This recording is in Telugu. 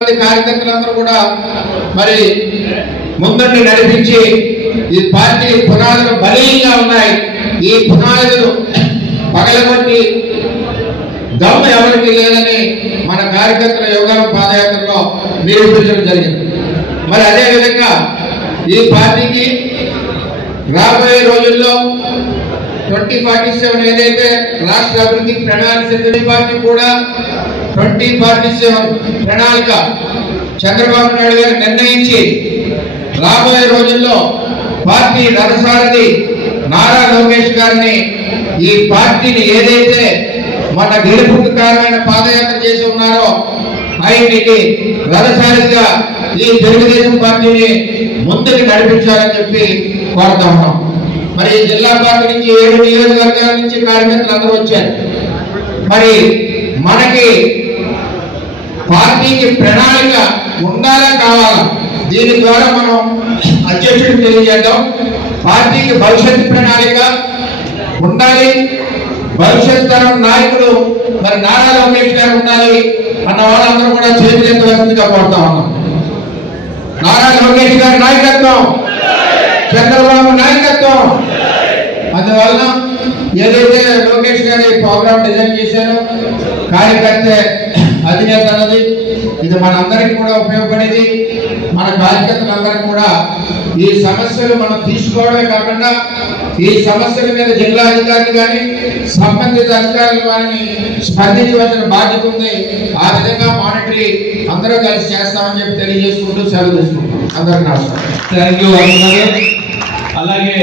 కార్యకర్తలందరూ కూడా మరి ముందండి నడిపించి ఈ పార్టీ పునాదులు బలీయంగా ఉన్నాయి. ఈ పునాదులు పగలగొట్టి దమ్ము ఎవరికి లేదని మన కార్యకర్తల యోగాల పాదయాత్రలో నిరూపించడం జరిగింది. మరి అదేవిధంగా ఈ పార్టీకి రాబోయే రోజుల్లో 2047 ఏదైతే రాష్ట్ర అభివృద్ధి ప్రణాళిక పార్టీ కూడా 2047 ప్రణాళిక చంద్రబాబు నాయుడు గారు నిర్ణయించి రాబోయే రోజుల్లో పార్టీ రథసారథి నారా లోకేష్ గారిని ఈ పార్టీని ఏదైతే మన గెలుపుకు కారణమైన పాదయాత్ర చేసి ఉన్నారో ఆయనకి రథసారథిగా ఈ తెలుగుదేశం పార్టీని ముందుకు నడిపించాలని చెప్పి కోరుతా ఉన్నాం. మరి జిల్లా పార్టీ నుంచి 7 నియోజకవర్గాల నుంచి కార్యకర్తలు అందరూ వచ్చారు. మరి మనకి పార్టీకి ప్రణాళిక ఉండాలా కావాలా, దీని ద్వారా మనం అధ్యక్షుడికి తెలియజేద్దాం. పార్టీకి భవిష్యత్ ప్రణాళిక ఉండాలి, భవిష్యత్ తరం నాయకుడు మరి నారా లోకేష్ గారు ఉండాలి అన్న వాళ్ళందరూ కూడా చేతులెత్తవలసిందిగా కోరుతా ఉన్నాం. నారా లోకేష్ గారి నాయకత్వం, చంద్రబాబు నాయకత్వం. అందువలన ఏదైతే లోకేష్ గారి ప్రోగ్రామ్ డిజైన్ చేశారో కార్యకర్త అధినేత అన్నది ఇది మనందరికీ కూడా ఉపయోగపడేది. మన కార్యకర్తలందరికీ కూడా ఈ సమస్యలు మనం తీసుకోవడమే కాకుండా ఈ సమస్యల మీద జిల్లా అధికారులు కానీ సంబంధిత అధికారులు కానీ స్పందించవలసిన బాధ్యత ఉంది. ఆ విధంగా మానిటరీ అందరూ కలిసి చేస్తామని చెప్పి తెలియజేసుకుంటూ సెలవు తీసుకుంటాం. అందరికీ నమస్కారం. Thank you. అలాగే